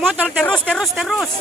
Motor terus.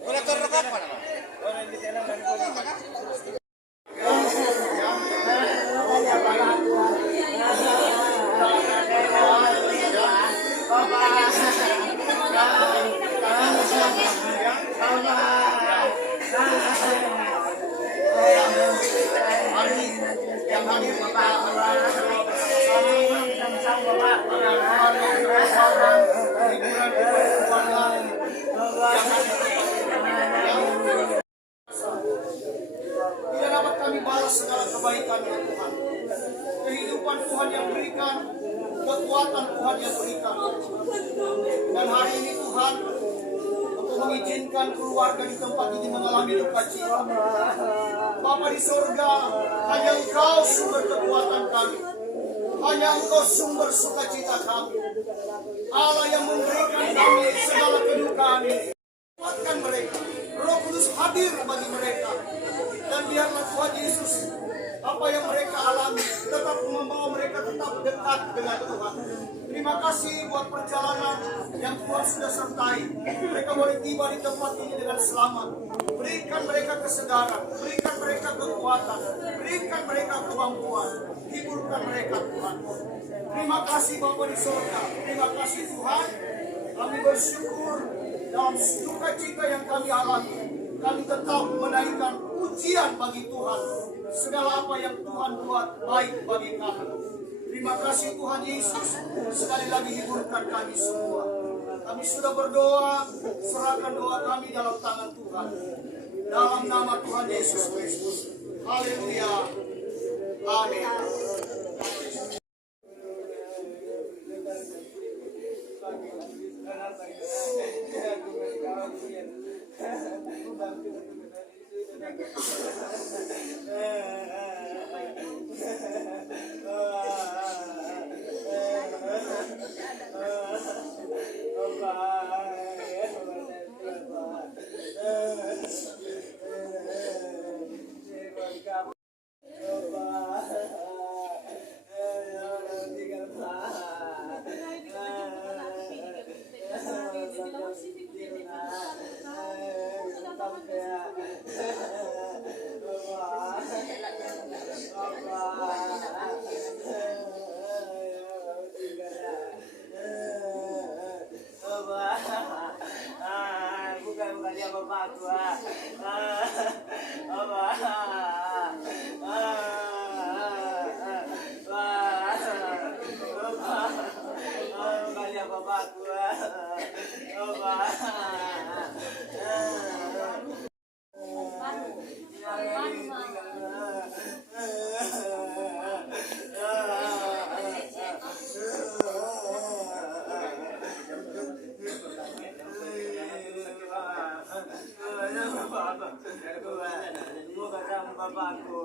Boleh turun apa nama? Tidak dapat kami balas segala kebaikan ya Tuhan. Kehidupan Tuhan yang berikan, kekuatan Tuhan yang berikan. Dan hari ini Tuhan, untuk mengizinkan keluarga di tempat ini mengalami duka cita. Bapa di surga, hanya Engkau sumber kekuatan kami. Hanya Engkau sumber sukacita kami. Allah yang memberikan kami segala kedukaan ini. Kuatkan mereka. Roh Kudus hadir bagi mereka. Dan biarlah Tuhan Yesus, apa yang mereka alami tetap membawa mereka tetap dekat dengan Tuhan. Terima kasih buat perjalanan yang Tuhan sudah sertai. Mereka boleh tiba di tempat ini dengan selamat. Berikan mereka kesedaran, berikan mereka kekuatan, berikan mereka kemampuan, hiburkan mereka Tuhan. Terima kasih Bapa di surga. Terima kasih Tuhan. Kami bersyukur dalam sukacita yang kami alami. Kami tetap menaikkan pujian bagi Tuhan. Segala apa yang Tuhan buat baik bagi kami. Terima kasih Tuhan Yesus. Sekali lagi hiburkan kami semua. Kami sudah berdoa, serahkan doa kami dalam tangan Tuhan. Dalam nama Tuhan Yesus Kristus. Haleluya. Amin. Bukan dia bapak gua. Bapakku.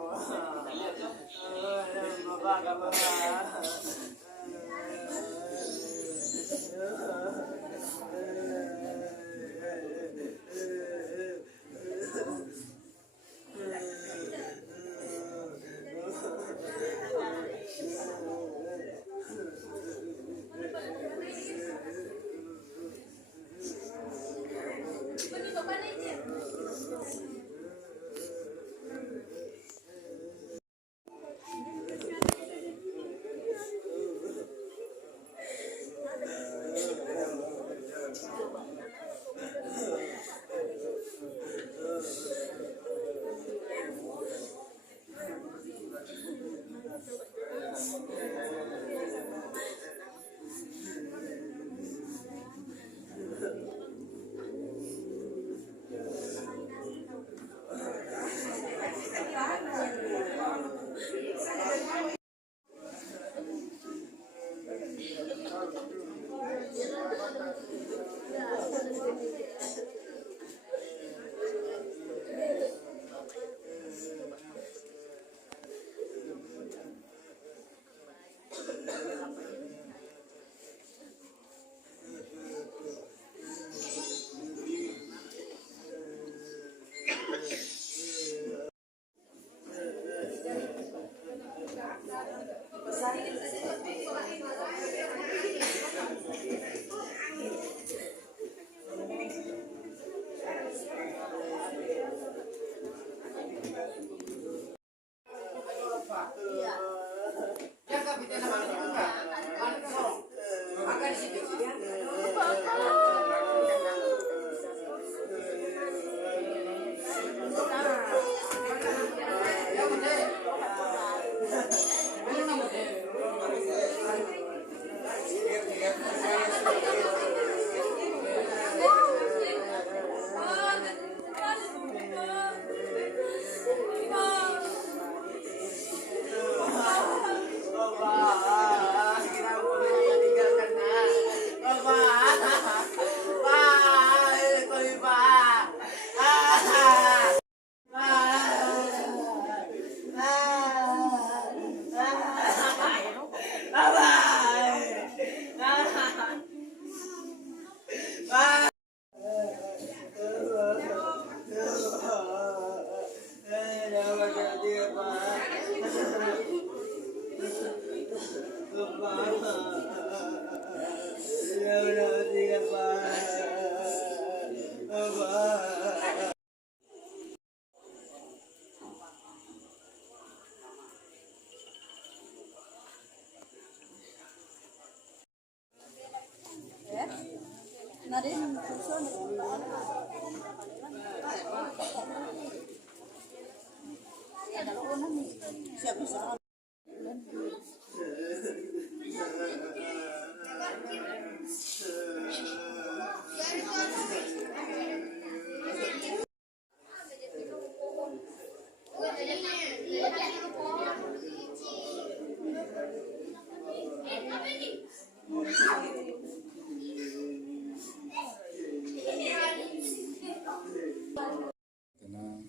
tenang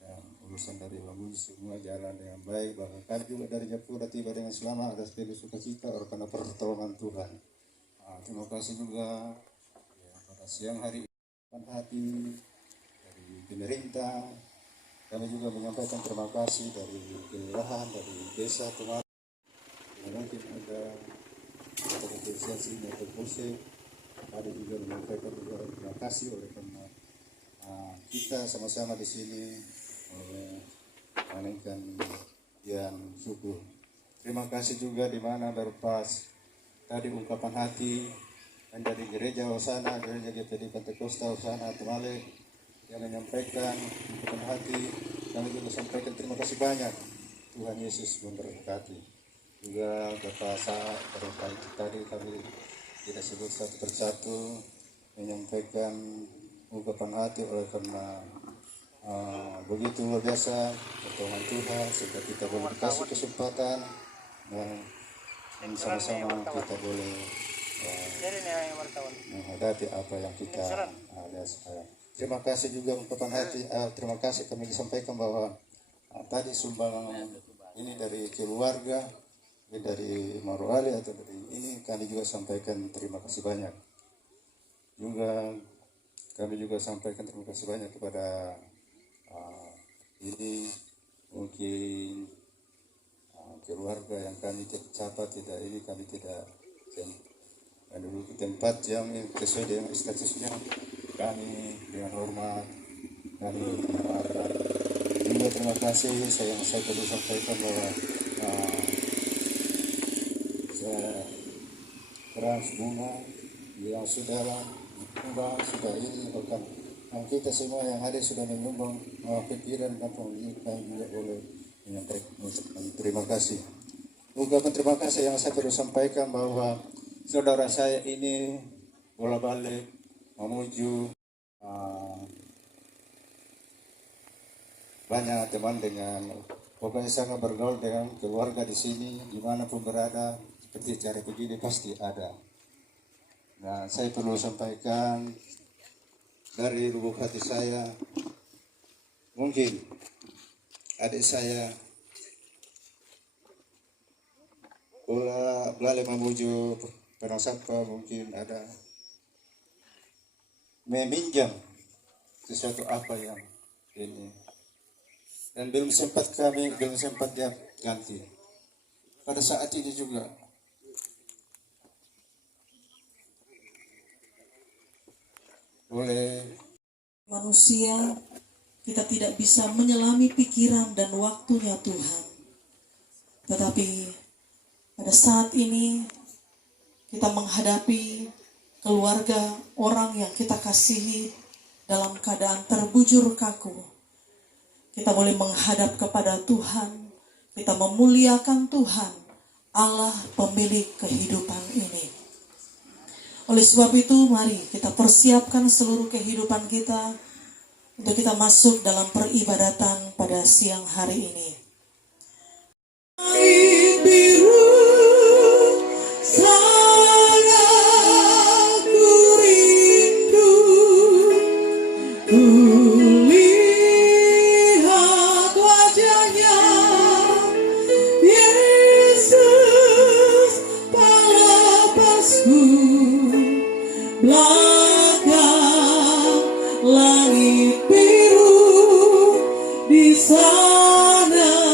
dan urusan dari bangun semua jalan dengan baik, bahkan kami juga dari Japura tiba dengan selamat atas penuh sukacita oleh karena pertolongan Tuhan. Terima kasih juga ya, pada siang hari hati dari pemerintah. Kami juga menyampaikan terima kasih dari kelurahan, dari desa Tuhan. Mungkin ada asosiasi atau polsek. Kami juga menyampaikan juga terima kasih oleh karena kita sama-sama di sini menaikkan yang syukur. Terima kasih juga di mana baru pas tadi ungkapan hati dan dari gereja Hosana, gereja GPD Pentakosta Hosana Temale yang menyampaikan ungkapan hati. Kami juga sampaikan terima kasih banyak. Tuhan Yesus memberkati. Juga Bapak saat pada tadi kami tidak sebut satu persatu menyampaikan ungkapan hati oleh karena begitu luar biasa pertolongan Tuhan sehingga kita boleh dikasih kesempatan dan sama-sama kita boleh menghadapi apa yang kita ada sekarang. Terima kasih juga ungkapan hati. Terima kasih kami disampaikan bahwa tadi sumbangan ini dari keluarga, dari Maruali atau dari ini kami juga sampaikan terima kasih banyak. Juga kami juga sampaikan terima kasih banyak kepada ini mungkin keluarga yang kami capai tidak ini kami tidak menduduki tempat yang sesuai dengan statusnya, kami dengan hormat kami mendoakan. Juga terima kasih saya perlu sampaikan bahwa saya keras bunga yang sudah ini bahkan kita semua yang ada sudah menyumbang pikiran dan pemikiran juga boleh menyampaikan terima kasih. Ungkapan terima kasih yang saya perlu sampaikan bahwa saudara saya ini bola balik menuju banyak teman dengan pokoknya sangat bergaul dengan keluarga di sini dimanapun berada seperti cara begini pasti ada. Nah, saya perlu sampaikan dari lubuk hati saya, mungkin adik saya boleh memuju Padang Sapa, mungkin ada meminjam sesuatu apa yang ini dan belum sempat dia ganti. Pada saat ini juga boleh manusia, kita tidak bisa menyelami pikiran dan waktunya Tuhan. Tetapi pada saat ini kita menghadapi keluarga orang yang kita kasihi dalam keadaan terbujur kaku. Kita boleh menghadap kepada Tuhan, kita memuliakan Tuhan, Allah pemilik kehidupan ini. Oleh sebab itu, mari kita persiapkan seluruh kehidupan kita untuk kita masuk dalam peribadatan pada siang hari ini. Belakang langit biru di sana.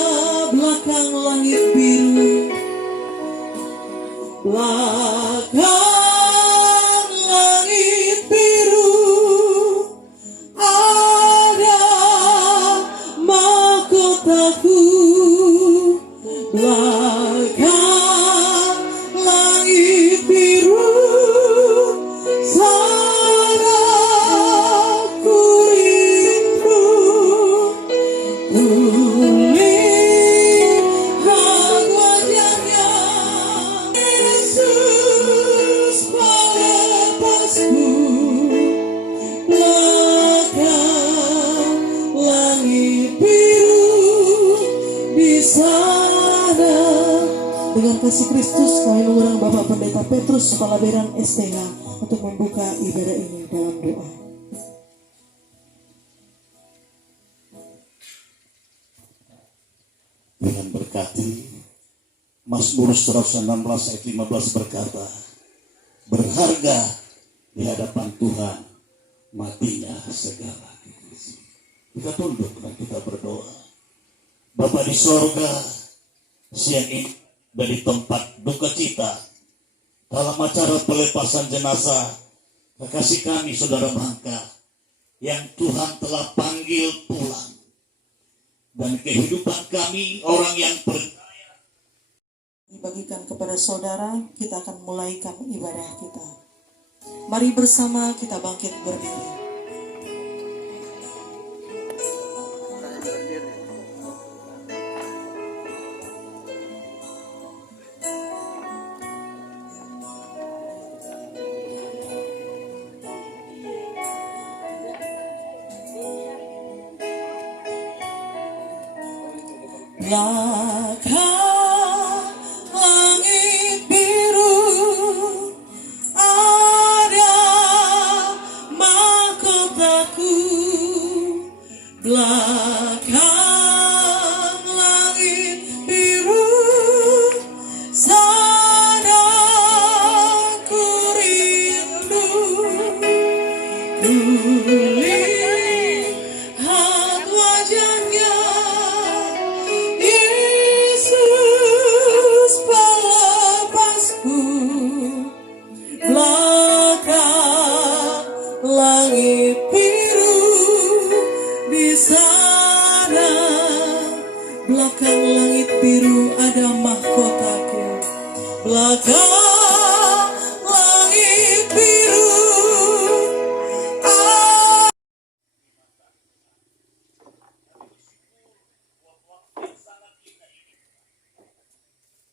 Dengan kasih Kristus kami mengundang Bapak Pendeta Petrus Palaberan STH untuk membuka ibadah ini dalam doa. Tuhan berkati. Mazmur 116 ayat 15 berkata, berharga di hadapan Tuhan matinya segala kekasih. Kita tunduk dan kita berdoa. Bapa di sorga, siang ini dari tempat duka cita dalam acara pelepasan jenazah kekasih kami saudara Bangka yang Tuhan telah panggil pulang, dan kehidupan kami orang yang percaya Dibagikan kepada saudara, kita akan mulaikan ibadah kita. Mari bersama kita bangkit berdiri. Belakang langit biru ada mahkotaku. Belakang langit biru sana ku rindu. Kulihat wajahnya Yesus pelepasku. Belakang langit biru di sana, belakang langit biru ada mahkotaku. Belakang langit biru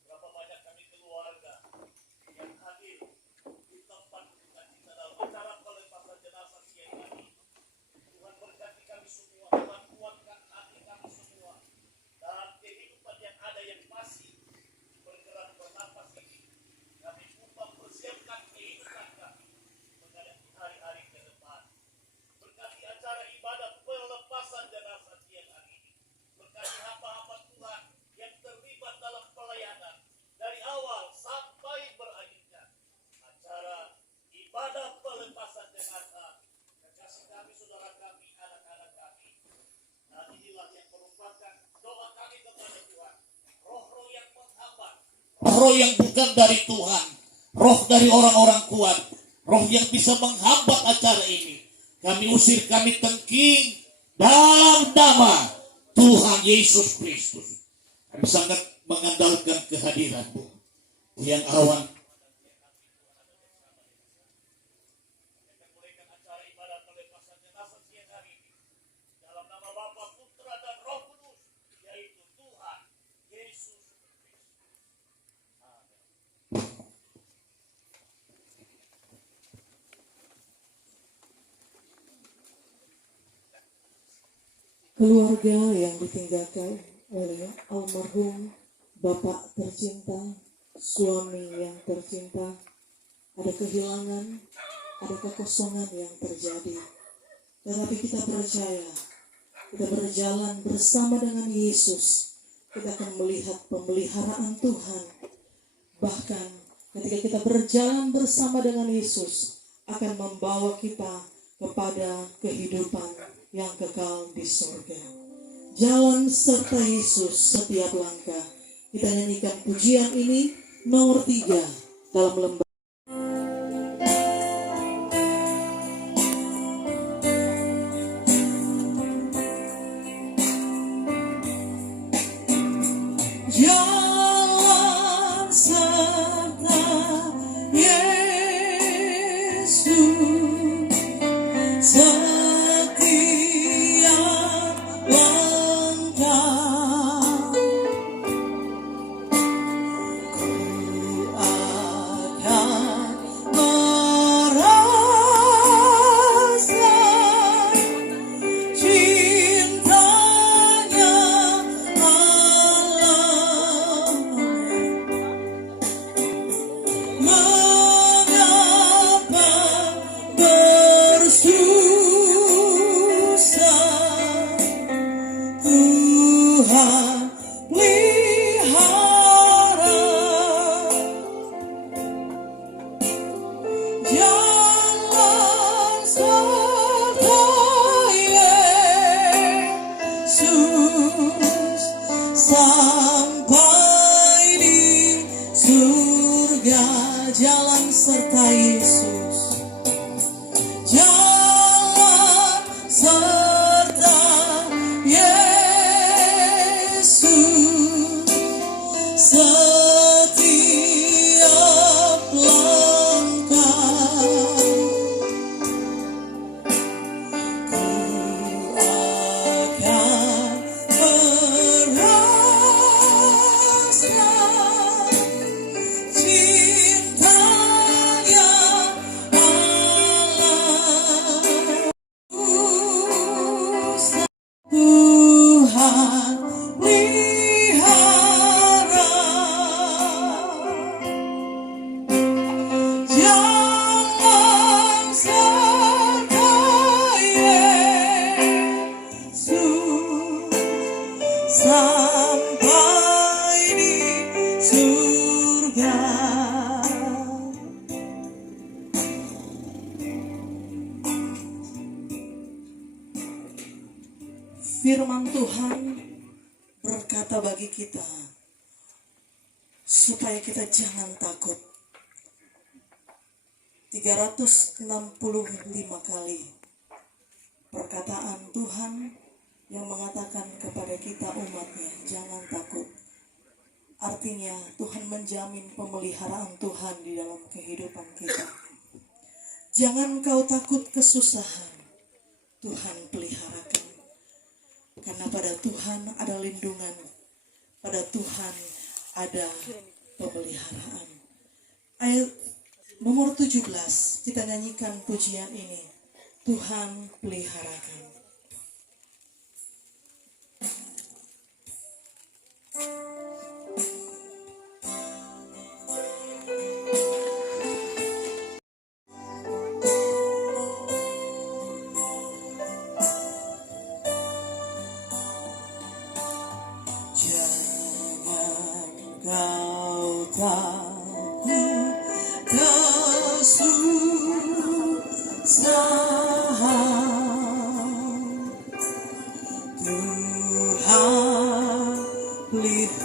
berapa banyak kami keluarga yang hadir di tempat duka cita dalam acara pelepasan jenazah siang ini. Tuhan berkati kami semua, Tuhan kuatkan hati kami semua dalam kehidupan yang ada yang masih bergerak bernapas ini. Kami mempersiapkan kehidupan kami menghadapi hari-hari ke depan. Berkati acara ibadah pelepasan jenazah siang hari ini. Berkati hamba-hamba Tuhan yang terlibat dalam pelayanan dari awal sampai berakhirnya acara ibadah pelepasan jenazah kekasih kami, saudara kami, anak-anak kami. Nah, inilah yang merupakan doa kami kepada Tuhan. Roh-roh yang menghambat, roh yang bukan dari Tuhan, roh dari orang-orang kuat, roh yang bisa menghambat acara ini, kami usir, kami tengking dalam nama Tuhan Yesus Kristus. Kami sangat mengandalkan kehadiran-Mu yang awan. Memulaikan acara ibadah pelepasan jenazah siang hari ini dalam nama Bapa, Putra dan Roh Kudus, yaitu Tuhan Yesus Kristus. Amin. keluarga yang ditinggalkan oleh almarhum Bapak tercinta, suami yang tercinta, ada kehilangan, ada kekosongan yang terjadi. Tetapi kita percaya, kita berjalan bersama dengan Yesus, kita akan melihat pemeliharaan Tuhan. Bahkan ketika kita berjalan bersama dengan Yesus, akan membawa kita kepada kehidupan yang kekal di surga. Jalan serta Yesus setiap langkah. Kita nyanyikan pujian ini nomor 3 dalam lembar. Jalan serta Yesus setiap langkah. Ku akan susah Tuhan pelihara, jangan sertai Yesus sampai di surga. Jalan sertai Yesus, jalan serta Yesus setiap langkah. Ku akan merasa cintanya Allah. Tuhan pelihara, jangan sertai Yesus sampai di surga. Firman Tuhan berkata bagi kita supaya kita jangan takut. 365 kali perkataan Tuhan yang mengatakan kepada kita umatnya, jangan takut. Artinya Tuhan menjamin pemeliharaan Tuhan di dalam kehidupan kita. Jangan kau takut kesusahan, Tuhan peliharakan. Karena pada Tuhan ada lindungan, pada Tuhan ada pemeliharaan. Ayat nomor 17, kita nyanyikan pujian ini. Tuhan peliharakan. Jangan kau takut kesusahan, Tuhan peliharakan.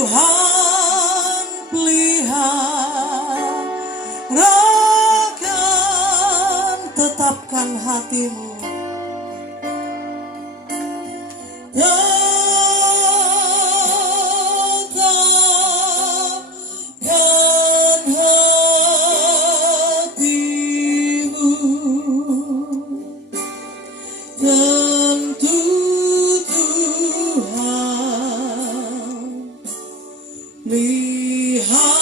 Tuhan peliharakan, tetapkan hatimu. Tetapkan hatimu. Tentu Tuhan peliharakan,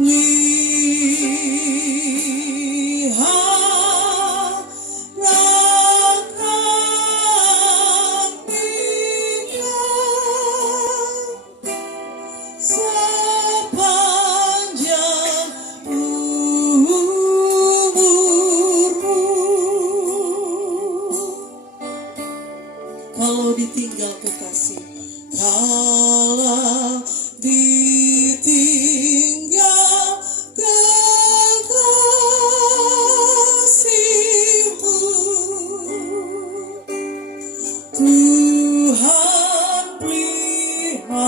peliharakan dia sepanjang umurmu. Kalau ditinggal kekasih, kalau ditinggal kekasihmu, Tuhan peliharakan.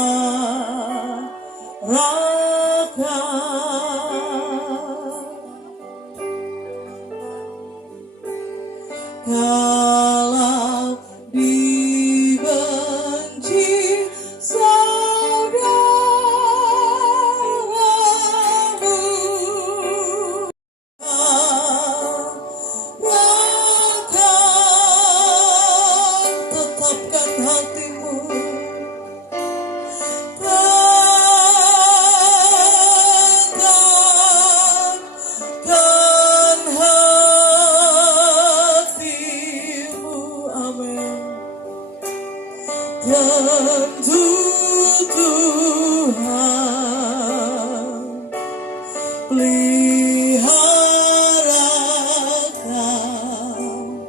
Kalau dibenci saudaramu, tetapkan tentu Tuhan pelihara kau,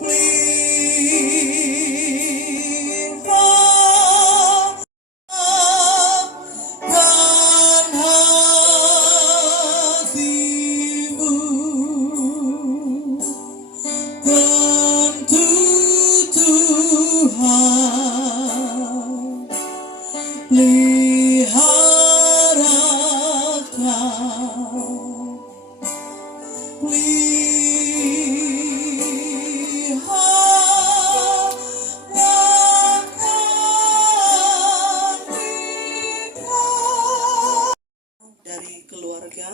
pelihara dan hatimu tentu Tuhan pelihara kau, dari keluarga.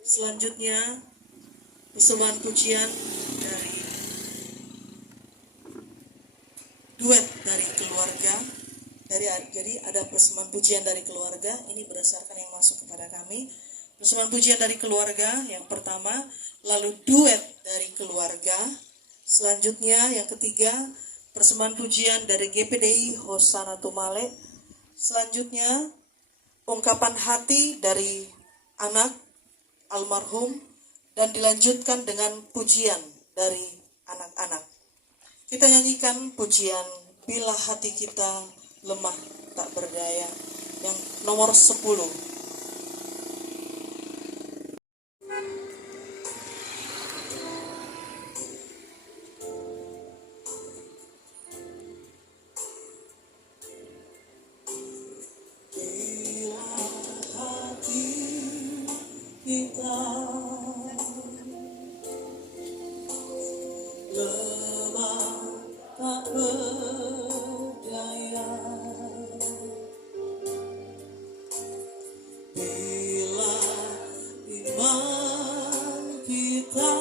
Selanjutnya persembahan pujian dari duet dari keluarga. Jadi ada persembahan pujian dari keluarga, ini berdasarkan yang masuk kepada kami. Persembahan pujian dari keluarga yang pertama, lalu duet dari keluarga. Selanjutnya yang ketiga, persembahan pujian dari GPDI Hosana Tumale. Selanjutnya ungkapan hati dari anak almarhum dan dilanjutkan dengan pujian dari anak-anak. Kita nyanyikan pujian Bila Hati Kita Lemah Tak Berdaya yang nomor 10. Kita lemah tak berdaya, bila iman kita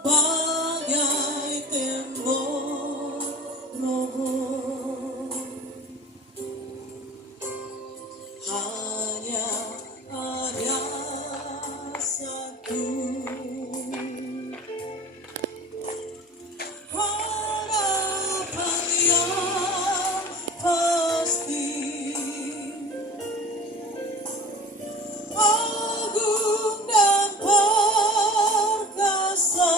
bagai tembok roboh, hanya ada satu harapan yang pasti, agung dan perkasa,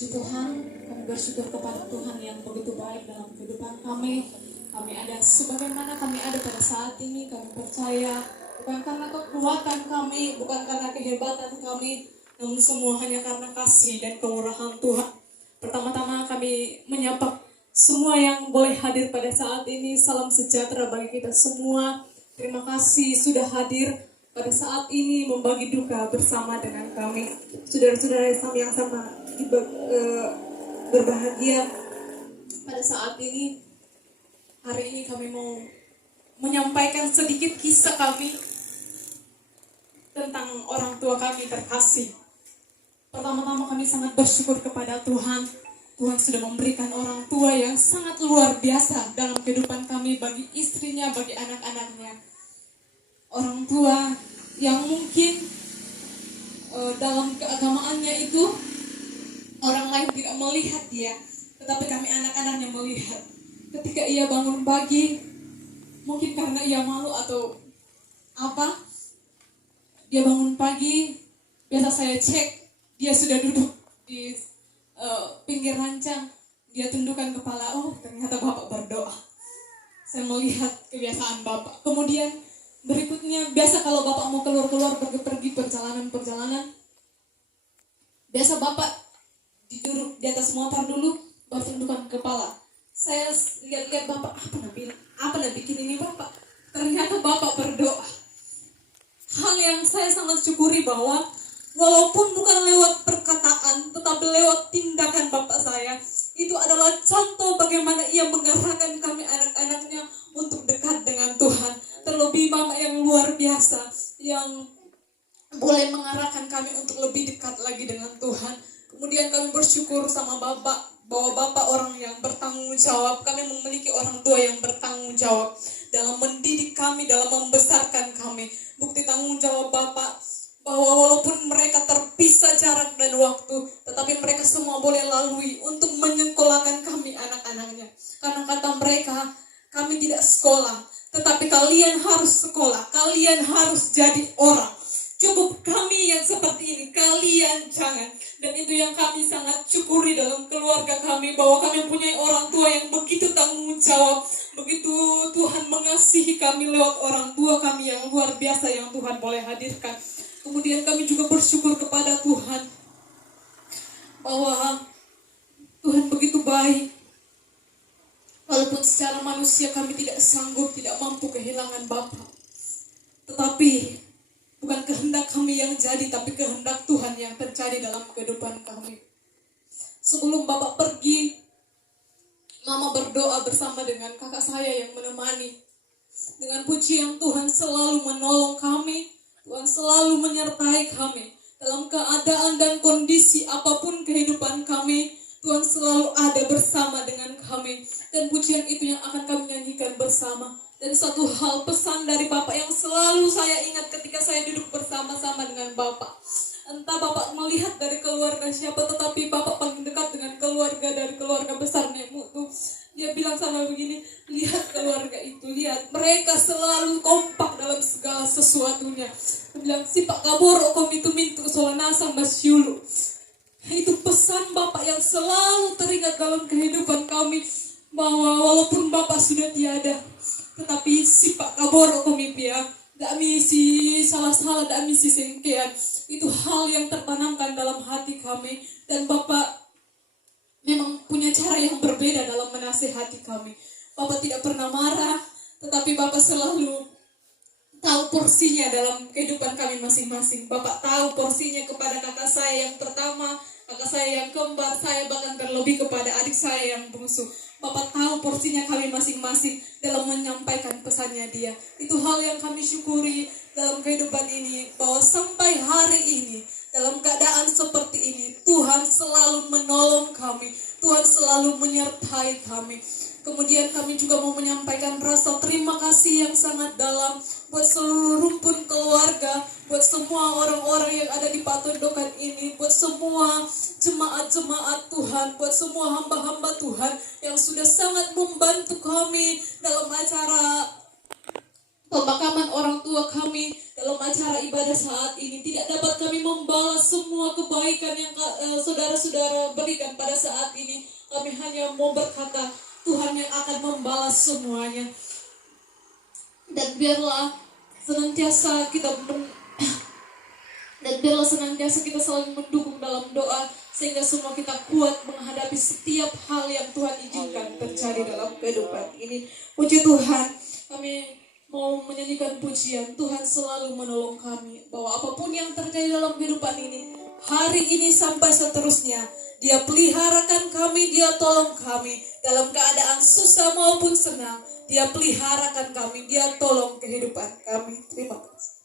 Puji Tuhan, kami bersyukur kepada Tuhan yang begitu baik dalam kehidupan kami. Kami ada sebagaimana kami ada pada saat ini, kami percaya bukan karena kekuatan kami, bukan karena kehebatan kami, namun semua hanya karena kasih dan kemurahan Tuhan. Pertama-tama kami menyapa semua yang boleh hadir pada saat ini. Salam sejahtera bagi kita semua. Terima kasih sudah hadir pada saat ini membagi duka bersama dengan kami. Saudara-saudara yang sama berbahagia pada saat ini. Hari ini kami mau menyampaikan sedikit kisah kami tentang orang tua kami terkasih. Pertama-tama kami sangat bersyukur kepada Tuhan. Tuhan sudah memberikan orang tua yang sangat luar biasa dalam kehidupan kami, bagi istrinya, bagi anak-anaknya. Orang tua yang mungkin dalam keagamaannya itu orang lain tidak melihat dia, tetapi kami anak-anaknya melihat. Ketika ia bangun pagi, mungkin karena ia malu atau apa, dia bangun pagi, biasa saya cek, dia sudah duduk di pinggir ranjang, dia tundukkan kepala, oh ternyata Bapak berdoa. Saya melihat kebiasaan Bapak. Kemudian berikutnya, biasa kalau Bapak mau keluar-keluar pergi perjalanan-perjalanan, biasa Bapak duduk di atas motor dulu, baru tundukkan kepala. Saya lihat-lihat Bapak, apa nak bikin ini Bapak? Ternyata Bapak berdoa. Hal yang saya sangat syukuri bahwa walaupun bukan lewat perkataan, tetapi lewat tindakan Bapak saya, itu adalah contoh bagaimana ia mengarahkan kami anak-anaknya untuk dekat dengan Tuhan. Terlebih Bapak yang luar biasa, yang boleh mengarahkan kami untuk lebih dekat lagi dengan Tuhan. Kemudian kami bersyukur sama Bapak, bahwa Bapak orang yang bertanggung jawab. Kami memiliki orang tua yang bertanggung jawab dalam mendidik kami, dalam membesarkan kami. Bukti tanggung jawab Bapak, bahwa walaupun mereka terpisah jarak dan waktu, tetapi mereka semua boleh lalui untuk menyekolahkan kami anak-anaknya. Karena kata mereka, kami tidak sekolah, tetapi kalian harus sekolah, kalian harus jadi orang. Cukup kami yang seperti ini, kalian jangan. Dan itu yang kami sangat syukuri dalam keluarga kami, bahwa kami punya orang tua yang begitu tanggung jawab, begitu Tuhan mengasihi kami lewat orang tua kami yang luar biasa yang Tuhan boleh hadirkan. Kemudian kami juga bersyukur kepada Tuhan bahwa Tuhan begitu baik. Walaupun secara manusia kami tidak sanggup, tidak mampu kehilangan Bapa, tetapi bukan kehendak kami yang jadi, tapi kehendak Tuhan yang terjadi dalam kehidupan kami. Sebelum Bapak pergi, Mama berdoa bersama dengan kakak saya yang menemani. Dengan pujian Tuhan selalu menolong kami, Tuhan selalu menyertai kami. Dalam keadaan dan kondisi apapun kehidupan kami, Tuhan selalu ada bersama dengan kami. Dan pujian itu yang akan kami nyanyikan bersama. Dan satu hal pesan dari Bapak yang selalu saya ingat ketika saya duduk bersama-sama dengan Bapak. Entah Bapak melihat dari keluarga siapa, tetapi Bapak paling dekat dengan keluarga dari keluarga besar Nek Mutu. Dia bilang sama begini, lihat keluarga itu, lihat. Mereka selalu kompak dalam segala sesuatunya. Dia bilang, si Pak Kaboro komitu mintu solanasang basyulu. Itu pesan Bapak yang selalu teringat dalam kehidupan kami. Bahwa walaupun Bapak sudah tiada, tetapi si Pak Kaboro komipia, dami si salah-salah, dami si sengkean. Itu hal yang tertanamkan dalam hati kami. Dan Bapak memang punya cara yang berbeda dalam menasihati kami. Bapak tidak pernah marah, tetapi Bapak selalu tahu porsinya dalam kehidupan kami masing-masing. Bapak tahu porsinya kepada kakak saya yang pertama, kakak saya yang kembar, saya bahkan terlebih kepada adik saya yang bungsu. Bapak tahu porsinya kami masing-masing dalam menyampaikan pesannya dia. Itu hal yang kami syukuri dalam kehidupan ini, bahwa sampai hari ini, dalam keadaan seperti ini, Tuhan selalu menolong kami, Tuhan selalu menyertai kami. Kemudian kami juga mau menyampaikan rasa terima kasih yang sangat dalam buat seluruh rumpun keluarga, buat semua orang-orang yang ada di Patondokan ini, buat semua jemaat-jemaat Tuhan, buat semua hamba-hamba Tuhan yang sudah sangat membantu kami dalam acara pemakaman orang tua kami dalam acara ibadah saat ini. Tidak dapat kami membalas semua kebaikan yang saudara-saudara berikan pada saat ini. Kami hanya mau berkata, Tuhan yang akan membalas semuanya. Dan biarlah senantiasa kita saling mendukung dalam doa, sehingga semua kita kuat menghadapi setiap hal yang Tuhan izinkan terjadi dalam kehidupan ini. Puji Tuhan, kami mau menyanyikan pujian. Tuhan selalu menolong kami, bahwa apapun yang terjadi dalam kehidupan ini, hari ini sampai seterusnya, Dia peliharakan kami, Dia tolong kami dalam keadaan susah maupun senang. Dia peliharakan kami, Dia tolong kehidupan kami. Terima kasih.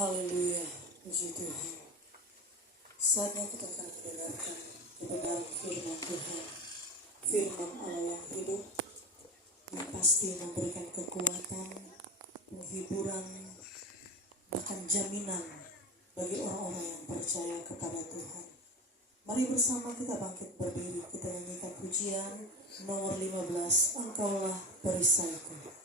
Haleluya, puji Tuhan. Saatnya kita akan mendengarkan kebenaran firman Tuhan. Firman Allah yang hidup, yang pasti memberikan kekuatan, penghiburan, bahkan jaminan bagi orang-orang yang percaya kepada Tuhan. Mari bersama kita bangkit berdiri, kita nyanyikan pujian nomor 15, Engkaulah perisaiku.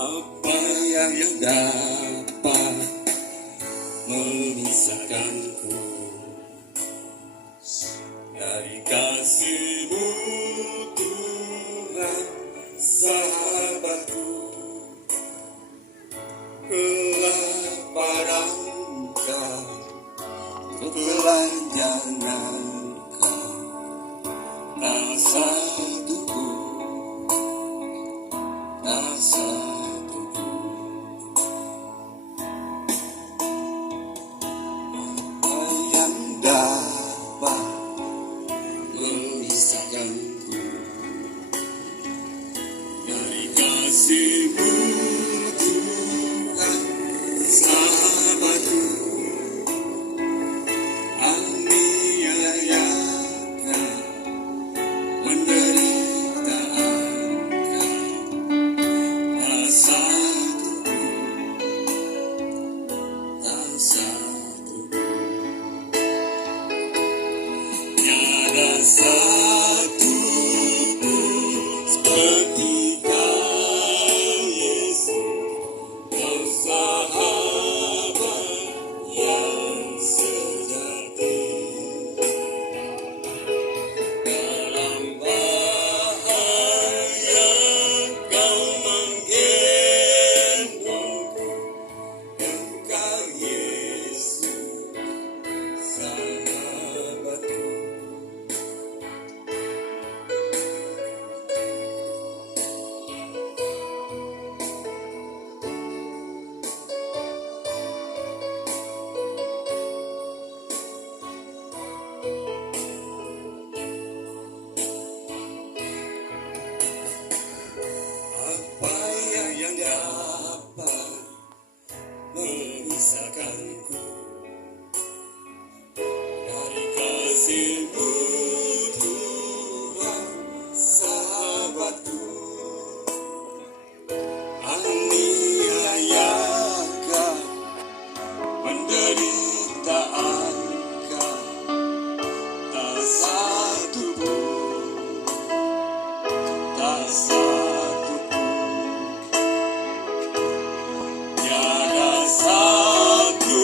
Apa yang dapat memisahkanku dari kasih-Mu, Tuhan, sahabatku? Kelaparan Kau, ketelanjangan Kau, tak satu pun, tak satu pun. Apa yang dapat memisahkanku dari kasih-Mu, Tuhan, sahabatku? Aniayakan penderitaan Kau, tak satu pun, tak satu pun. Tiada satu pun seperti Kau, Yesus, Kau sahabat yang sejati. Dalam bahaya Kau menggendongku, Engkau Yesus, sahabatku. Apa yang dapat memisahkanku dari kasih-Mu, Tuhan, sahabatku? Aniayakan penderitaan Kau, tak satu pun, tak satu pun. Tiada satu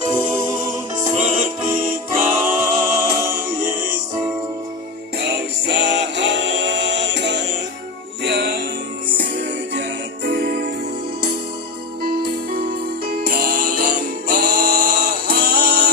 pun seperti Kau, Yesus, Kau sahabat yang sejati. Dalam bahaya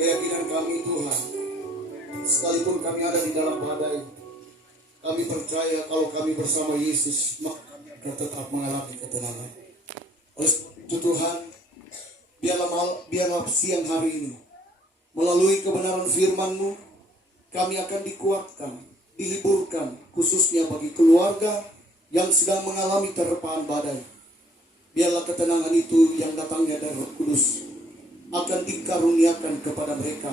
keyakinan kami Tuhan, sekalipun kami ada di dalam badai, kami percaya kalau kami bersama Yesus, maka kami akan tetap mengalami ketenangan. Oleh itu Tuhan, biarlah siang hari ini, melalui kebenaran firman-Mu, kami akan dikuatkan, dihiburkan, khususnya bagi keluarga yang sedang mengalami terpaan badai. Biarlah ketenangan itu yang datangnya dari Roh Kudus akan dikaruniakan kepada mereka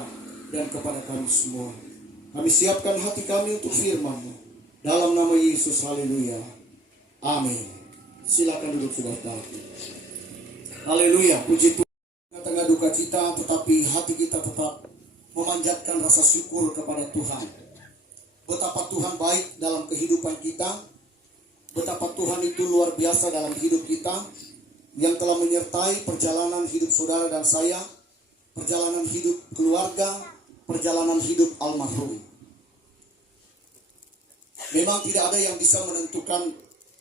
dan kepada kami semua. Kami siapkan hati kami untuk firman-Mu. Dalam nama Yesus, haleluya. Amin. Silakan duduk saudara. Haleluya. Puji Tuhan. Tengah duka cita, tetapi hati kita tetap memanjatkan rasa syukur kepada Tuhan. Betapa Tuhan baik dalam kehidupan kita. Betapa Tuhan itu luar biasa dalam hidup kita, yang telah menyertai perjalanan hidup saudara dan saya, perjalanan hidup keluarga, perjalanan hidup almarhum. Memang tidak ada yang bisa menentukan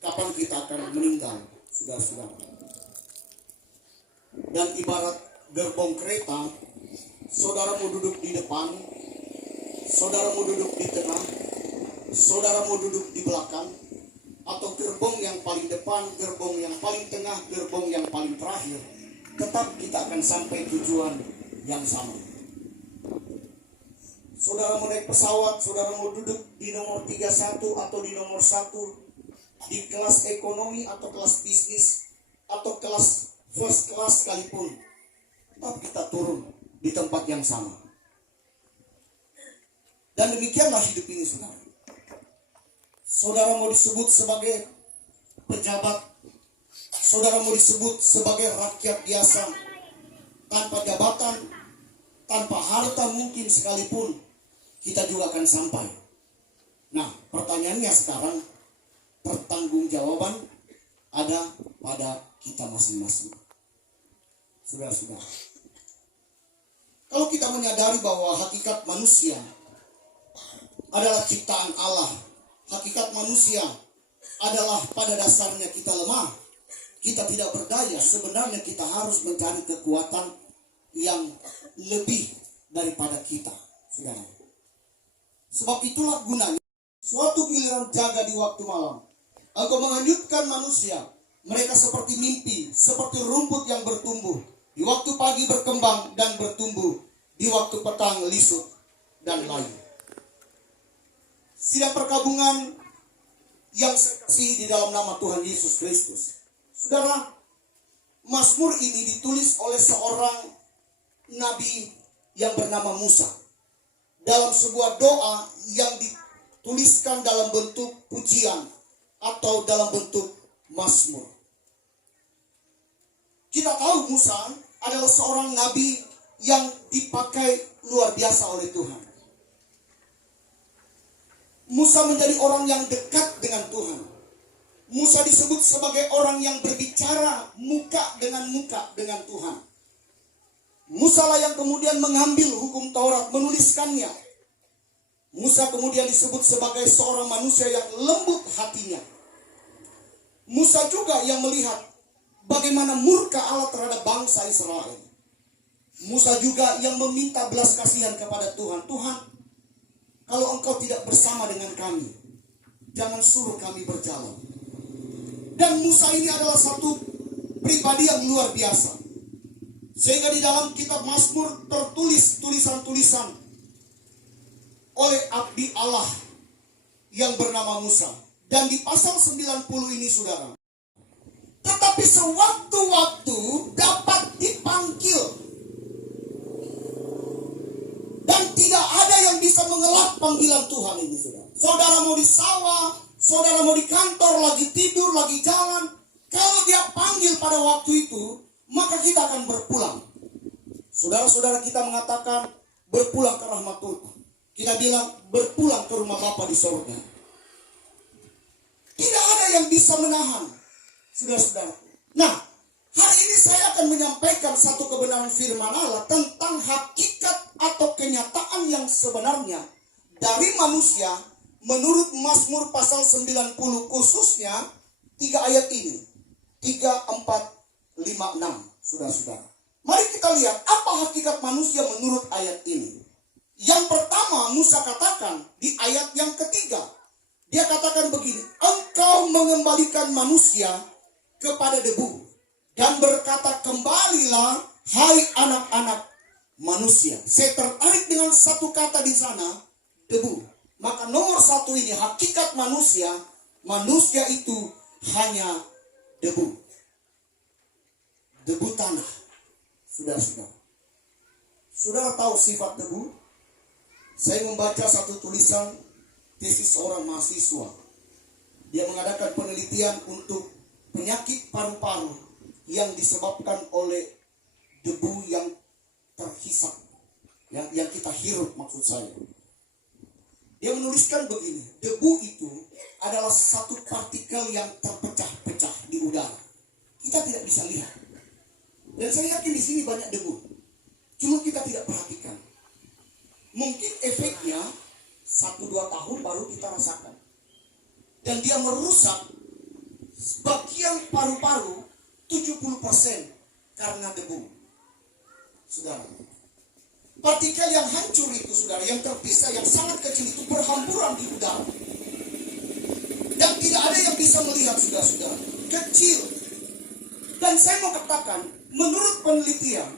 kapan kita akan meninggal, saudara-saudara. Dan ibarat gerbong kereta, saudaramu duduk di depan, saudaramu duduk di tengah, saudaramu duduk di belakang, atau gerbong yang paling depan, gerbong yang paling tengah, gerbong yang paling terakhir, tetap kita akan sampai tujuan yang sama. Saudara mau naik pesawat, saudara mau duduk di nomor 31 atau di nomor 1, di kelas ekonomi atau kelas bisnis, atau kelas first class sekalipun, tetap kita turun di tempat yang sama. Dan demikianlah hidup ini, saudara. Saudara mau disebut sebagai pejabat, saudara mau disebut sebagai rakyat biasa, tanpa jabatan, tanpa harta mungkin sekalipun, kita juga akan sampai. Nah, pertanyaannya sekarang, pertanggungjawaban ada pada kita masing-masing. Saudara-saudara, kalau kita menyadari bahwa hakikat manusia adalah ciptaan Allah, hakikat manusia adalah pada dasarnya kita lemah, kita tidak berdaya, sebenarnya kita harus mencari kekuatan yang lebih daripada kita, saudara. Sebab itulah gunanya suatu giliran jaga di waktu malam. Engkau menghanyutkan manusia, mereka seperti mimpi, seperti rumput yang bertumbuh. Di waktu pagi berkembang dan bertumbuh, di waktu petang lisut dan layu. Sidang perkabungan yang saya kasih di dalam nama Tuhan Yesus Kristus. Saudara, Mazmur ini ditulis oleh seorang nabi yang bernama Musa. Dalam sebuah doa yang dituliskan dalam bentuk pujian atau dalam bentuk Mazmur. Kita tahu Musa adalah seorang nabi yang dipakai luar biasa oleh Tuhan. Musa menjadi orang yang dekat dengan Tuhan. Musa disebut sebagai orang yang berbicara muka dengan Tuhan. Musa lah yang kemudian mengambil hukum Taurat, menuliskannya. Musa kemudian disebut sebagai seorang manusia yang lembut hatinya. Musa juga yang melihat bagaimana murka Allah terhadap bangsa Israel. Musa juga yang meminta belas kasihan kepada Tuhan. Tuhan, kalau engkau tidak bersama dengan kami, jangan suruh kami berjalan. Dan Musa ini adalah satu pribadi yang luar biasa. Sehingga di dalam kitab Mazmur tertulis tulisan-tulisan oleh abdi Allah yang bernama Musa. Dan di pasal 90 ini, saudara, tetapi sewaktu-waktu dapat dipanggil. Dan tidak ada yang bisa mengelak panggilan Tuhan ini, saudara. Saudara mau di sawah, saudara mau di kantor, lagi tidur, lagi jalan. Kalau dia panggil pada waktu itu, maka kita akan berpulang. Saudara-saudara kita mengatakan berpulang ke rahmat Tuhan. Kita bilang berpulang ke rumah Bapa di surga. Tidak ada yang bisa menahan, saudara-saudara. Nah, hari ini saya akan menyampaikan satu kebenaran firman Allah tentang hakikat atau kenyataan yang sebenarnya dari manusia menurut Mazmur pasal 90, khususnya 3 ayat ini. 3, 4, 5, 6, saudara-saudara. Mari kita lihat apa hakikat manusia menurut ayat ini. Yang pertama Musa katakan di ayat yang ketiga. Dia katakan begini, engkau mengembalikan manusia kepada debu dan berkata, kembalilah hai anak-anak manusia. Saya tertarik dengan satu kata di sana, debu. Maka nomor satu ini hakikat manusia, manusia itu hanya debu. Debu tanah. Saudara-saudara. Saudara tahu sifat debu? Saya membaca satu tulisan tesis seorang mahasiswa. Dia mengadakan penelitian untuk penyakit paru-paru yang disebabkan oleh debu yang terhisap. Yang kita hirup maksud saya. Dia menuliskan begini, debu itu adalah satu partikel yang terpecah-pecah di udara. Kita tidak bisa lihat. Dan saya yakin di sini banyak debu. Cuma kita tidak perhatikan. Mungkin efeknya 1-2 tahun baru kita rasakan. Dan dia merusak bagian paru-paru 70% karena debu. Saudara, partikel yang hancur itu, saudara, yang terpisah, yang sangat kecil itu berhamburan di udara. Dan tidak ada yang bisa melihat, saudara-saudara. Kecil. Dan saya mau katakan, menurut penelitian,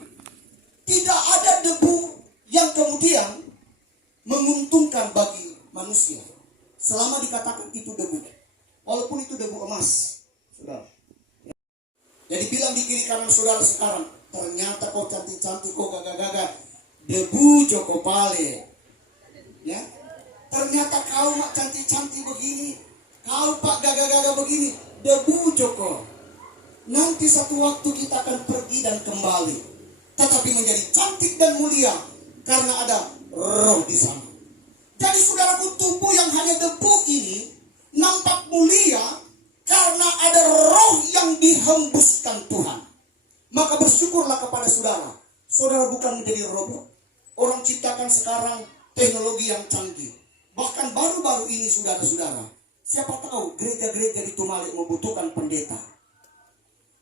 tidak ada debu yang kemudian menguntungkan bagi manusia selama dikatakan itu debu, walaupun itu debu emas, saudara. Jadi bilang di kiri kanan saudara sekarang, ternyata kau cantik-cantik, kau gagah-gagah, debu Joko Pale, ya. Ternyata kau mak cantik-cantik begini, kau pak gagah-gagah begini, debu Joko. Nanti satu waktu kita akan pergi dan kembali, tetapi menjadi cantik dan mulia karena ada roh di sana. Jadi saudaraku, tubuh yang hanya debu ini nampak mulia karena ada roh yang dihembuskan Tuhan. Maka bersyukurlah kepada saudara. Saudara bukan menjadi robot. Orang ciptakan sekarang teknologi yang canggih. Bahkan baru-baru ini saudara-saudara, siapa tahu gereja-gereja di Tumalik membutuhkan pendeta.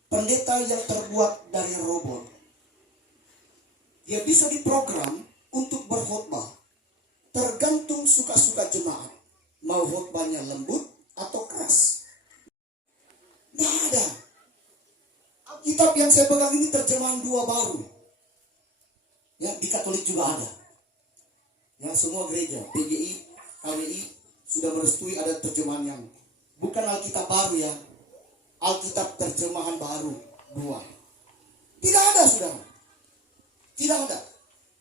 Pendeta yang terbuat dari robot. Dia bisa diprogram untuk berkhotbah. Tergantung suka-suka jemaat. Mau khotbahnya lembut atau keras. Tidak ada. Kitab yang saya pegang ini terjemahan 2 baru. Ya, di Katolik juga ada. Ya, semua gereja, PGI, KWI sudah merestui ada terjemahan yang bukan Alkitab baru ya. Alkitab terjemahan baru 2. Tidak ada, saudara. Tidak ada.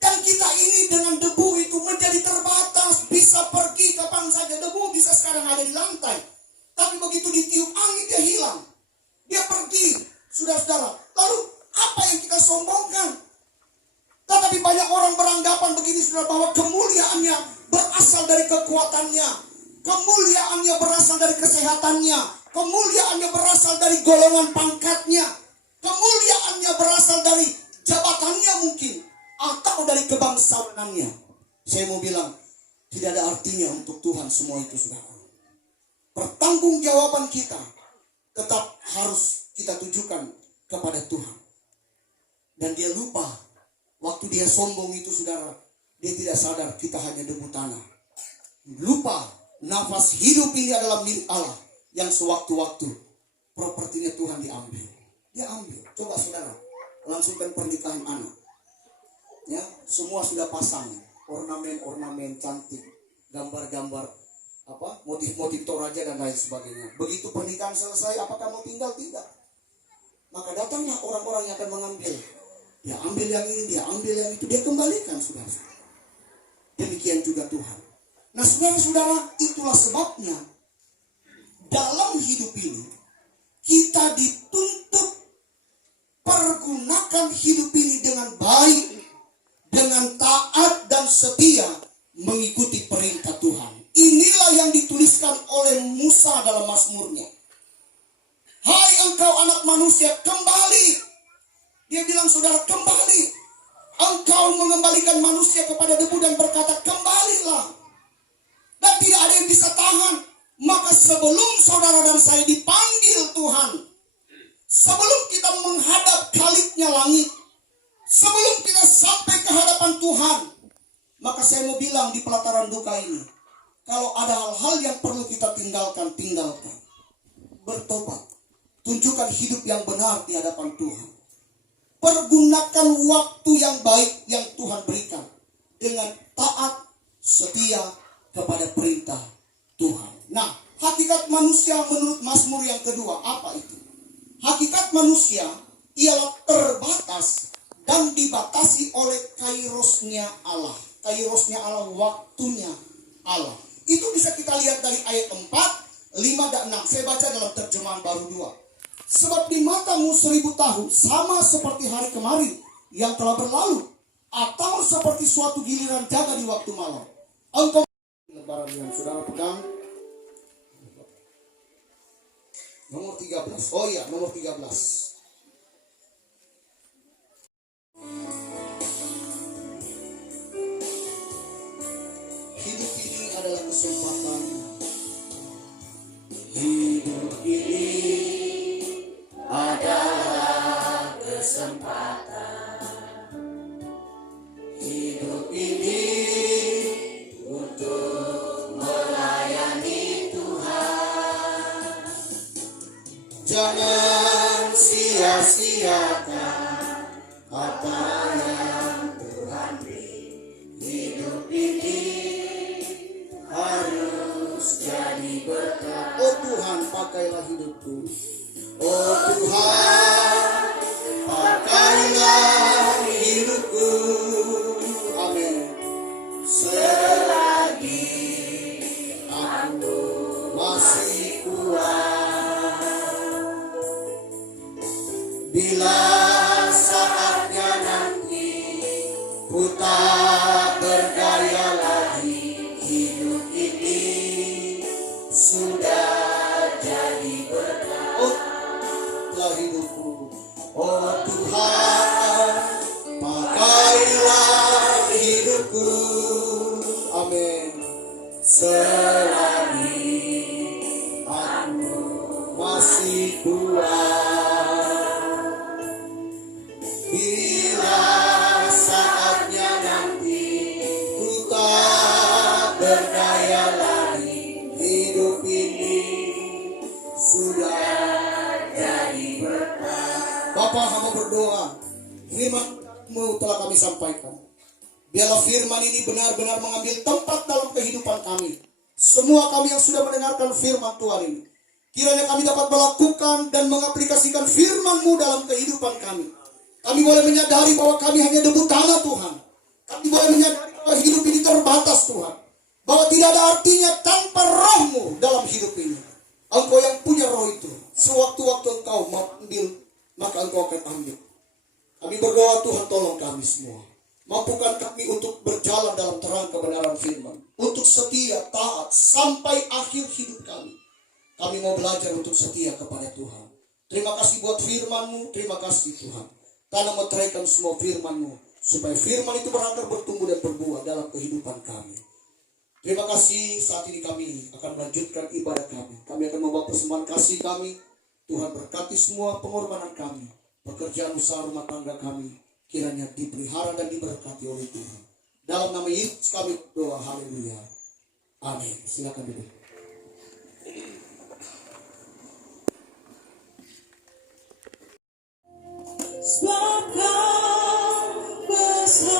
Dan kita ini dengan debu itu menjadi terbatas. Bisa pergi kapan saja. Debu bisa sekarang ada di lantai. Tapi begitu ditiup angin dia hilang. Dia pergi. Saudara-saudara. Lalu apa yang kita sombongkan? Tetapi banyak orang beranggapan begini, saudara, bahwa kemuliaannya berasal dari kekuatannya. Kemuliaannya berasal dari kesehatannya. Kemuliaannya berasal dari golongan pangkatnya. Kemuliaannya berasal dari jabatannya mungkin. Atau dari kebangsawanannya. Saya mau bilang, tidak ada artinya untuk Tuhan semua itu, saudara. Pertanggungjawaban kita tetap harus kita tujukan kepada Tuhan. Dan dia lupa, waktu dia sombong itu, saudara, dia tidak sadar kita hanya debu tanah. Lupa, nafas hidup ini adalah milik Allah. Yang sewaktu-waktu propertinya Tuhan diambil. Dia ambil. Coba saudara, langsungkan pernikahan anak. Ya, semua sudah pasang ornamen-ornamen cantik, gambar-gambar motif-motif Toraja dan lain sebagainya. Begitu pernikahan selesai, apakah mau tinggal? Tidak. Maka datanglah orang-orang yang akan mengambil. Dia ambil yang ini, dia ambil yang itu, dia kembalikan, saudara. Demikian juga Tuhan. Nah, saudara-saudara, itulah sebabnya dalam hidup ini kita dituntut pergunakan hidup ini dengan baik, dengan taat dan setia mengikuti perintah Tuhan. Inilah yang dituliskan oleh Musa dalam Mazmurnya. Hai engkau anak manusia, kembali. Dia bilang, saudara, kembali. Engkau mengembalikan manusia kepada debu dan berkata, kembalilah. Dan tidak ada yang bisa tahan. Maka sebelum saudara dan saya dipanggil Tuhan, sebelum kita menghadap kalitnya langit, Sebelum kita sampai ke hadapan Tuhan, maka saya mau bilang di pelataran duka ini, kalau ada hal-hal yang perlu kita tinggalkan, tinggalkan. Bertobat. Tunjukkan hidup yang benar di hadapan Tuhan. Pergunakan waktu yang baik yang Tuhan berikan dengan taat, setia kepada perintah Tuhan. Nah, hakikat manusia menurut Mazmur yang kedua, apa itu? Hakikat manusia ialah terbatas dan dibatasi oleh kairosnya Allah. Kairosnya Allah, waktunya Allah. Itu bisa kita lihat dari ayat 4, 5, dan 6. Saya baca dalam terjemahan baru 2. Sebab di matamu 1000 tahun sama seperti hari kemarin yang telah berlalu, atau seperti suatu giliran jaga di waktu malam. Engkau lebaran yang saudara pegang. Nomor 13. Oh iya, nomor 13. Hidup ini adalah kesempatan. Hidup ini adalah kesempatan. Hidup ini untuk melayani Tuhan. Jangan sia-siakan apa yang Tuhan beri. Hidup ini harus jadi berkat. Oh Tuhan, pakailah hidupku. Oh Tuhan, pakailah hidupku. Amin. Selagi aku masih kuat, bila saatnya nanti ku tak berdaya lagi, hidup ini sudah jadi berkat. Oh, telah hidupku. Oh Tuhan, pakailah hidupku. Amin. Selagi aku masih kuat, bila saatnya nanti ku tak berdaya lagi, hidup ini sudah jadi berkat. Bapa, hamba berdoa, firman-Mu telah kami sampaikan. Biarlah firman ini benar-benar mengambil tempat dalam kehidupan kami. Semua kami yang sudah mendengarkan firman Tuhan ini, kiranya kami dapat melakukan dan mengaplikasikan firman-Mu dalam kehidupan kami. Kami boleh menyadari bahwa kami hanya debu tanah Tuhan. Kami boleh menyadari bahwa hidup ini terbatas Tuhan. Bahwa tidak ada artinya tanpa roh-Mu dalam hidup ini. Engkau yang punya roh itu. Sewaktu-waktu Engkau mau ambil, maka Engkau akan ambil. Kami berdoa Tuhan, tolong kami semua. Mampukan kami untuk berjalan dalam terang kebenaran firman. Untuk setia, taat, sampai akhir hidup kami. Kami mau belajar untuk setia kepada Tuhan. Terima kasih buat firman-Mu. Terima kasih Tuhan. Tanam meteraikan semua firman-Mu. Supaya firman itu berakar, bertumbuh dan berbuah dalam kehidupan kami. Terima kasih, saat ini kami akan melanjutkan ibadah kami. Kami akan membawa persembahan kasih kami. Tuhan berkati semua pengorbanan kami. Pekerjaan usaha rumah tangga kami. Kiranya dipelihara dan diberkati oleh Tuhan. Dalam nama Yesus kami berdoa. Haleluya. Amin. Silakan duduk. Sebab Kau besertaku,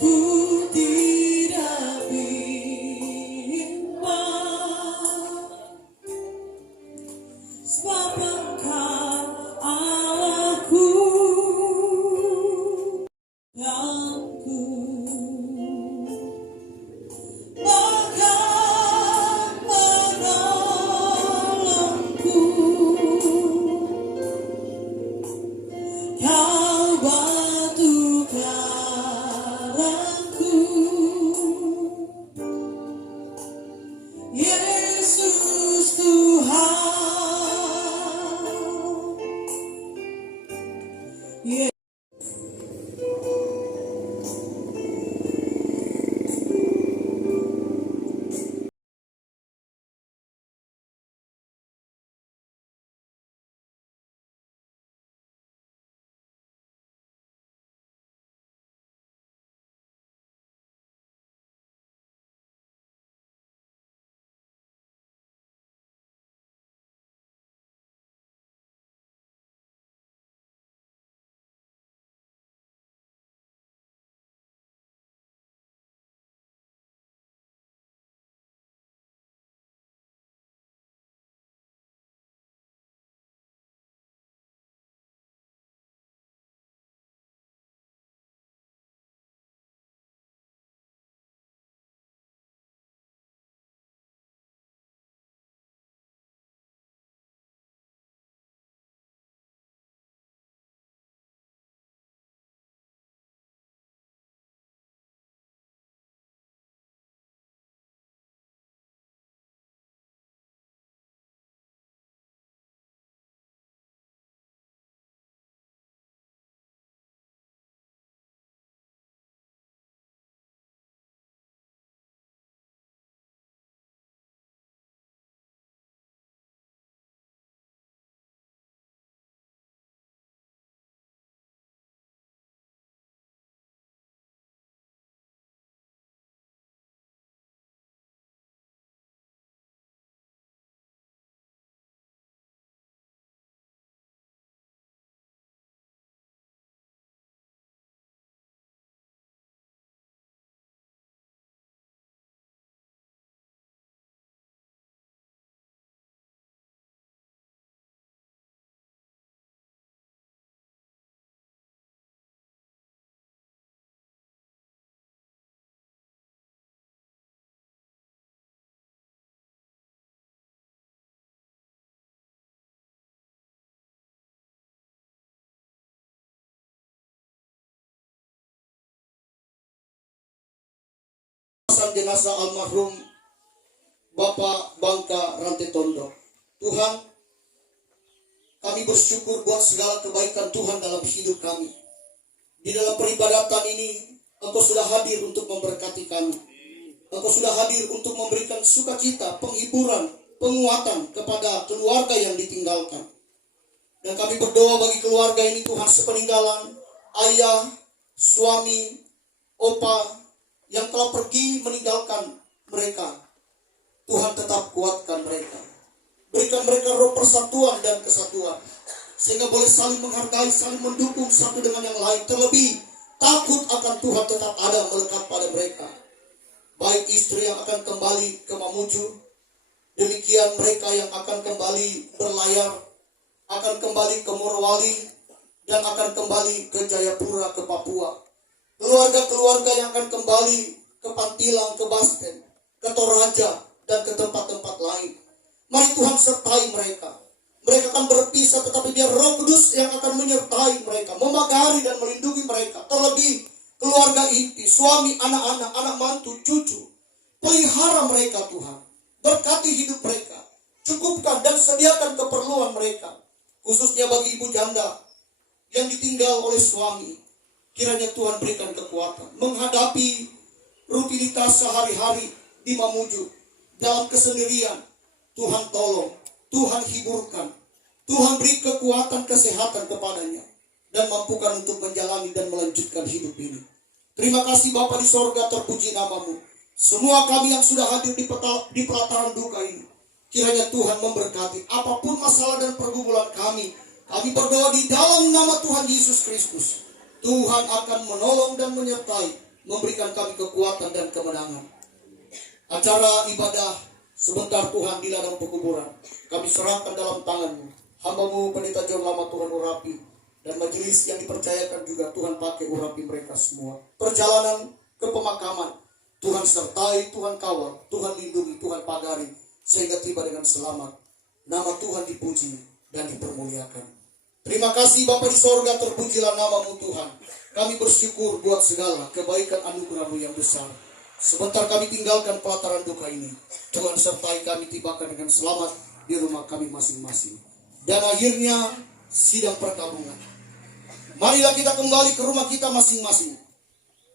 ku tidak bimbang. Sebab Engkau Allahku, Tuhanku. Bahkan menolongku, Kau batu karangku. Yesus Tuhan. pengubasan jenazah almarhum Bapak Bangka Rantetondo. Tuhan, kami bersyukur buat segala kebaikan Tuhan dalam hidup kami. Di dalam peribadatan ini, Engkau sudah hadir untuk memberkati kami. Engkau sudah hadir untuk memberikan sukacita, penghiburan, penguatan kepada keluarga yang ditinggalkan. Dan kami berdoa bagi keluarga ini Tuhan sepeninggalan ayah, suami, opa yang telah pergi meninggalkan mereka. Tuhan tetap kuatkan mereka. Berikan mereka roh persatuan dan kesatuan. Sehingga boleh saling menghargai, saling mendukung satu dengan yang lain. Terlebih takut akan Tuhan tetap ada melekat pada mereka. Baik istri yang akan kembali ke Mamuju, demikian mereka yang akan kembali berlayar, akan kembali ke Morowali, dan akan kembali ke Jayapura, ke Papua. Keluarga-keluarga yang akan kembali ke Pantilang, ke Basten, ke Toraja, dan ke tempat-tempat lain. Mari Tuhan sertai mereka. Mereka akan berpisah, tetapi biar Roh Kudus yang akan menyertai mereka, memagari dan melindungi mereka. Terlebih keluarga inti, suami, anak-anak, anak mantu, cucu. Pelihara mereka Tuhan. Berkati hidup mereka. Cukupkan dan sediakan keperluan mereka. Khususnya bagi ibu janda yang ditinggal oleh suami. Kiranya Tuhan berikan kekuatan menghadapi rutinitas sehari-hari di Mamuju. Dalam kesendirian, Tuhan tolong, Tuhan hiburkan, Tuhan beri kekuatan kesehatan kepadanya, dan mampukan untuk menjalani dan melanjutkan hidup ini. Terima kasih Bapa di sorga, terpuji namamu. Semua kami yang sudah hadir di pelataran duka ini, kiranya Tuhan memberkati apapun masalah dan pergumulan kami. Kami berdoa di dalam nama Tuhan Yesus Kristus. Tuhan akan menolong dan menyertai, memberikan kami kekuatan dan kemenangan. Acara ibadah sebentar Tuhan di ladang pekuburan kami serahkan dalam tangan-Mu. Hamba-Mu Pendeta John Lama Tuhan urapi, dan majelis yang dipercayakan juga Tuhan pakai urapi mereka semua. Perjalanan ke pemakaman Tuhan sertai, Tuhan kawal, Tuhan lindungi, Tuhan pagari, sehingga tiba dengan selamat. Nama Tuhan dipuji dan dipermuliakan. Terima kasih Bapa di sorga, terpujilah namamu Tuhan. Kami bersyukur buat segala kebaikan anugerah-Mu yang besar. Sebentar kami tinggalkan pelataran duka ini. Tuhan sertai kami tibakan dengan selamat di rumah kami masing-masing. Dan akhirnya sidang perkabungan. Marilah kita kembali ke rumah kita masing-masing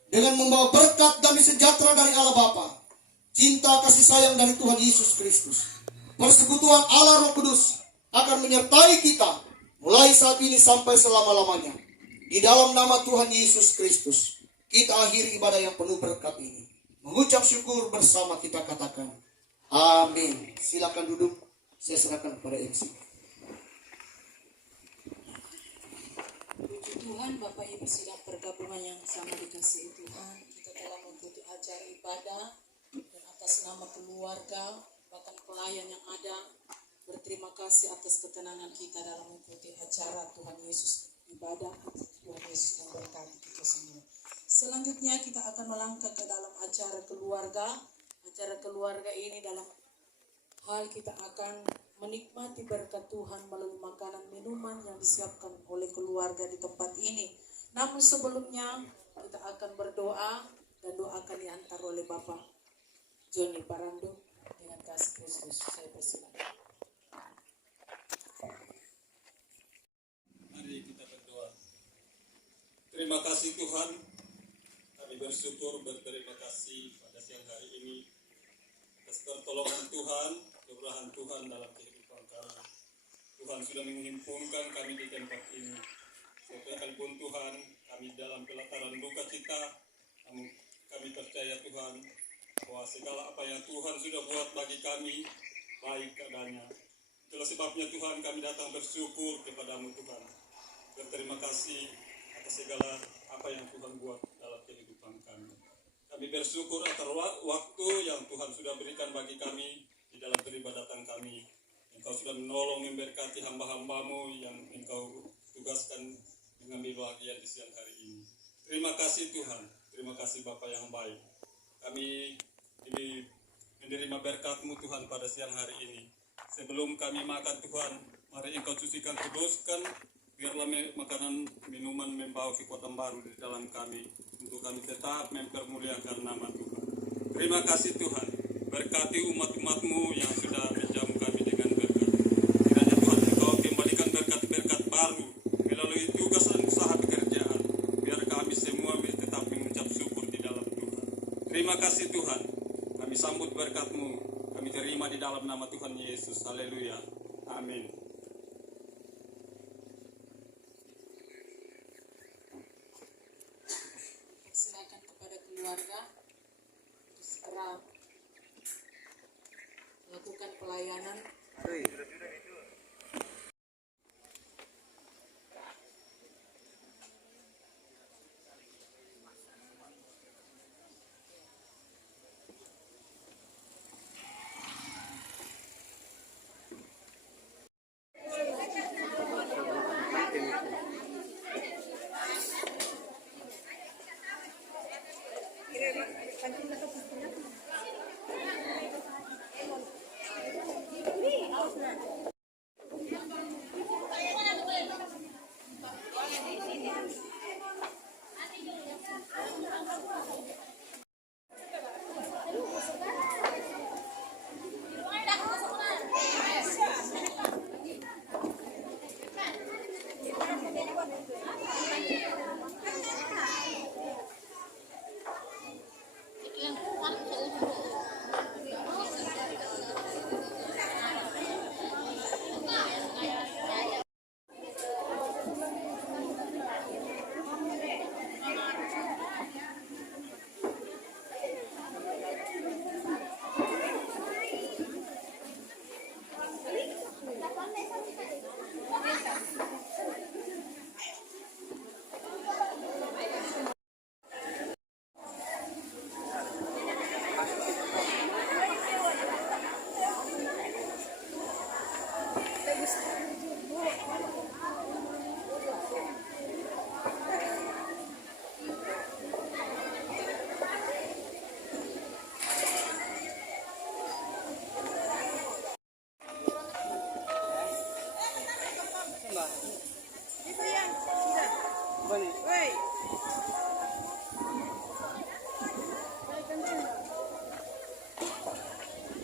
dengan membawa berkat damai sejahtera dari Allah Bapa, cinta kasih sayang dari Tuhan Yesus Kristus, persekutuan Allah Roh Kudus akan menyertai kita mulai saat ini sampai selama-lamanya. Di dalam nama Tuhan Yesus Kristus, kita akhiri ibadah yang penuh berkat ini. Mengucap syukur bersama kita katakan, amin. Silakan duduk, saya serahkan kepada MC. Puji Tuhan, Bapak Ibu sidang pergabungan yang sangat dikasihi Tuhan, kita telah mengikuti acara ibadah dan atas nama keluarga, bahkan pelayan yang ada, berterima kasih atas ketenangan kita dalam mengikuti acara Tuhan Yesus ibadah. Tuhan Yesus memberkati kita semua. Selanjutnya kita akan melangkah ke dalam acara keluarga. Acara keluarga ini dalam hal kita akan menikmati berkat Tuhan melalui makanan minuman yang disiapkan oleh keluarga di tempat ini. Namun sebelumnya kita akan berdoa dan doakan diantar oleh Bapak Joni Parando dengan kasih Kristus. Saya persilakan. Mari kita berdoa. Terima kasih Tuhan. Kami bersyukur, berterima kasih pada siang hari ini atas pertolongan Tuhan, kemurahan Tuhan dalam kehidupan kami. Tuhan sudah menghimpunkan kami di tempat ini. Sekalipun Tuhan, kami dalam pelataran duka cita, namun kami percaya Tuhan bahwa segala apa yang Tuhan sudah buat bagi kami, baik keadaannya. Itulah sebabnya Tuhan kami datang bersyukur kepadamu Tuhan. Berterima kasih atas segala apa yang Tuhan buat dalam kehidupan kami. Kami bersyukur atas waktu yang Tuhan sudah berikan bagi kami di dalam peribadatan kami. Engkau sudah menolong memberkati hamba-hambamu yang Engkau tugaskan mengambil bagian di siang hari ini. Terima kasih Tuhan, terima kasih Bapa yang baik. Kami ini menerima berkat-Mu Tuhan pada siang hari ini. Sebelum kami makan Tuhan, mari Engkau sucikan, kuduskan, biarlah makanan minuman membawa kekuatan baru di dalam kami, untuk kami tetap mempermuliakan nama Tuhan. Terima kasih Tuhan, berkati umat-umat-Mu yang sudah menjamu kami dengan berkat. Kiranya Tuhan Engkau kembalikan berkat-berkat baru melalui tugas dan usaha pekerjaan, biar kami semua tetap mengucap syukur di dalam Tuhan. Terima kasih Tuhan, kami sambut berkat-Mu, kami terima di dalam nama Tuhan Yesus. Haleluya. Amin. Silakan kepada keluarga untuk segera melakukan pelayanan.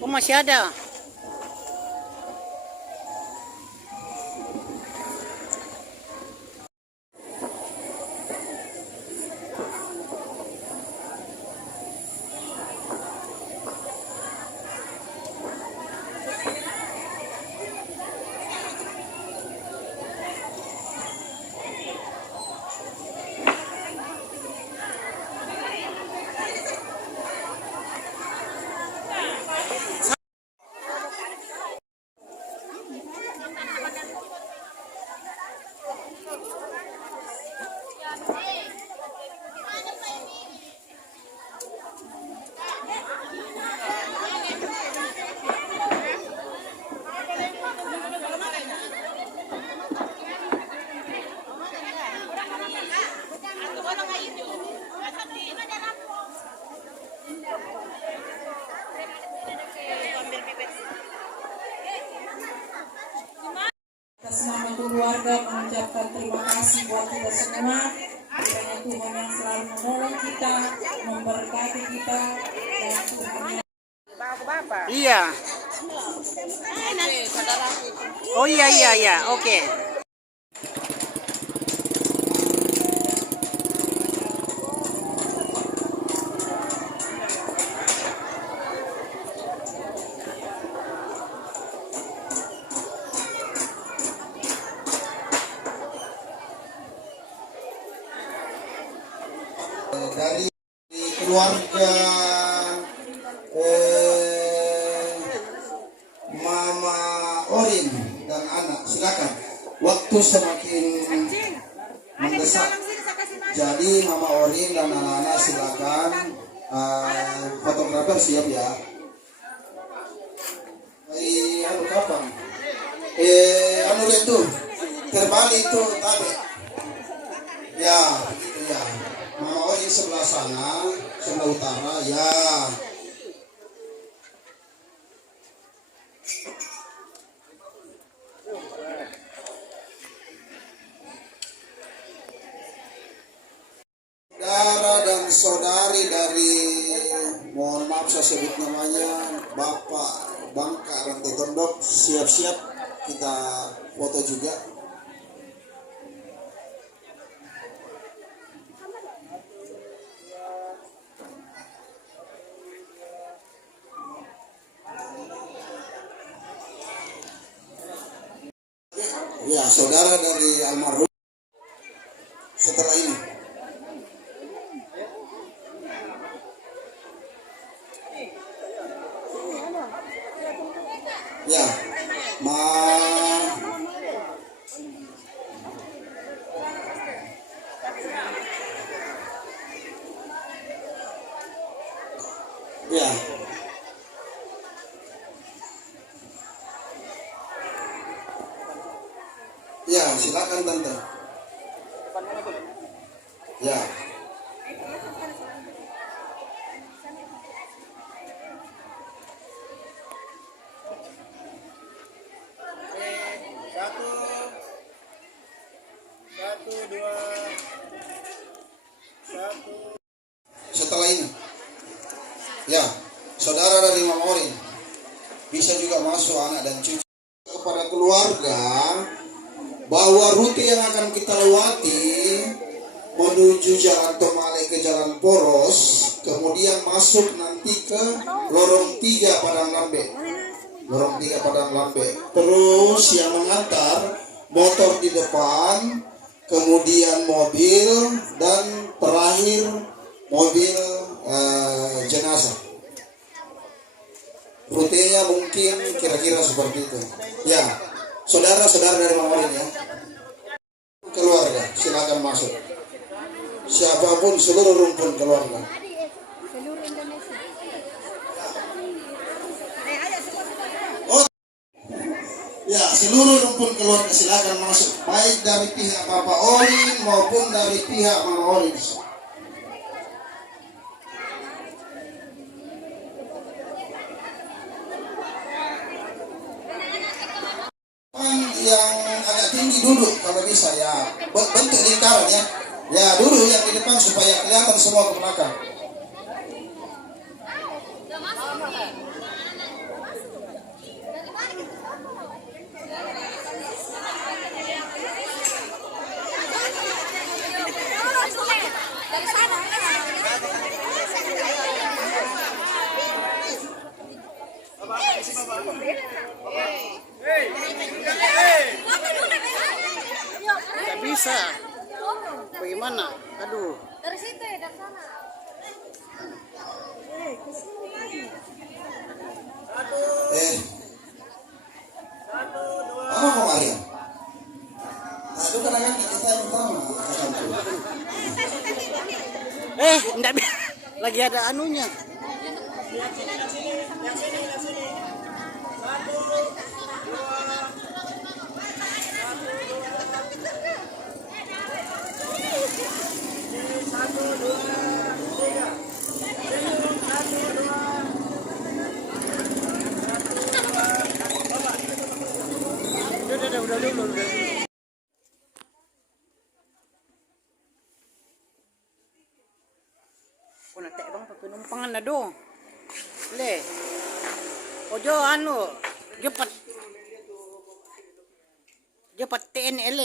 Oh, masih ada. Atas nama keluarga mengucapkan terima kasih buat kita semua. Kiranya Tuhan yang selalu menolong kita, memberkati kita, dan Tuhan yang Iya. Oh iya, oke. Dari keluarga Mama Orin dan anak, silakan. Waktu semakin mendesak, jadi Mama Orin dan anak-anak silakan. Fotografer siap ya. Anu kapan? Anu itu terbalik itu tadi. Ya, gitu ya. Mama Orin sebelah sana, sebelah utara ya. Saudara dan saudari dari, mohon maaf maaf saya sebut namanya, Bapak Bangka Rantai Tondok, siap-siap kita foto juga. Ya, saudara dari almarhum setelah ini. Ya, ya. Ya, silakan tante. Ya. Setelah ini, ya, saudara dari Mama Orin bisa juga masuk anak dan cucu. Kepada keluarga bahwa rute yang akan kita lewati menuju Jalan Tomale ke Jalan Poros, kemudian masuk nanti ke Lorong 3 Padang Lambe. Lorong 3 Padang Lambe. Terus yang mengantar motor di depan, kemudian mobil, dan terakhir mobil jenazah. Rutenya mungkin kira-kira seperti itu. Ya, saudara-saudara dari Mamorin ya. Keluarga, silakan masuk. Siapapun seluruh rumpun keluarga. Oh, ya, seluruh rumpun keluarga silakan masuk. Baik dari pihak Bapak Orin maupun dari pihak Mama Orin. Yang agak tinggi duduk kalau bisa ya, bentuk lingkaran ya. Ya, duduk yang di depan supaya kelihatan semua ke belakang. Tidak bisa. Bagaimana? Aduh. Dari situ ya, dari sana. Apa kemarin? Nah, itu kadang-kadang kita yang pertama. Enggak bisa. Lagi ada anunya. Udah. Kung nate bang pagpinumpangan na do. Le. Ojo ano, Jopat TNL